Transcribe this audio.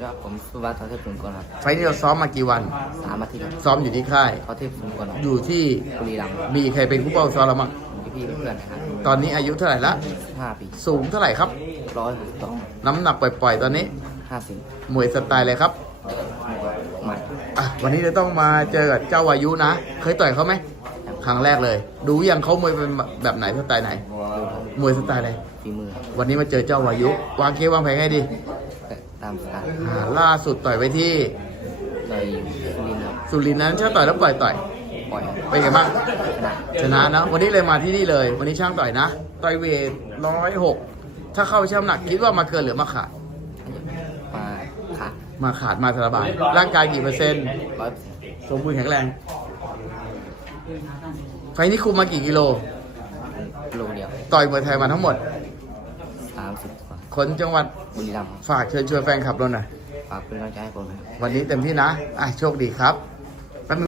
ดีครับผมสุวัสดิ์ทอเทพสุนทรครับไฟล์นี้เราซ้อมมากี่วัน สามอาทิตย์ครับซ้อมอยู่ที่ค่าย ทอเทพสุนทรครับอยู่ที่บุรีรัมย์มีใครเป็นผู้เป้าซ้อมเราบ้างพี่พี่ๆเพื่อนๆนะครับตอนนี้อายุเท่าไหร่ละ ห้าปีสูงเท่าไหร่ครับ ร้อยหกสิบสองน้ำหนักปล่อยๆ ตอนนี้ห้าสิบมวยสไตล์เลยครับใหม่อะวันนี้เราต้องมาเจอกับเจ้าวายุนะ เคยต่อยเขาไหมครั้งแรกเลย ดูยังเขามวยเป็นแบบไหนสไตล์ไหนดูครับมวยสไตล์อะไร ฝีมือครับวันนี้มาเจอเจ้าวายุ วางเกมวางแผนให้ดีแต่ตามสไตล์อ่าล่าสุดต่อยไปที่ในสุรินทร์ครับสุรินทร์นั้นช่างต่อยแล้วปล่อยต่อย ปล่อยครับเป็นไงบ้างชนะชนะนะ วันนี้เลยมาที่นี่เลย วันนี้ช่างต่อยนะ ต่อยเวทร้อยหกถ้าเข้าช่างน้ำหนักคิดว่ามาเกินหรือมาขาด มาขาดมาขาดมาสารบายร่างกายกี่เปอร์เซ็นต์ ร้อยสมบูรณ์แข็งแรง ไฟล์นี้คุมมากี่กิโล โลเดียว ต่อยมวยไทยมาทั้งหมด สามสิบกว่าคนจังหวัดบุรีรัมย์ครับฝากเชิญชวนแฟนคลับเราหน่อยฝากเป็นกำลังใจให้ผมนะครับ วันนี้เต็มที่นะอะโชคดีครับ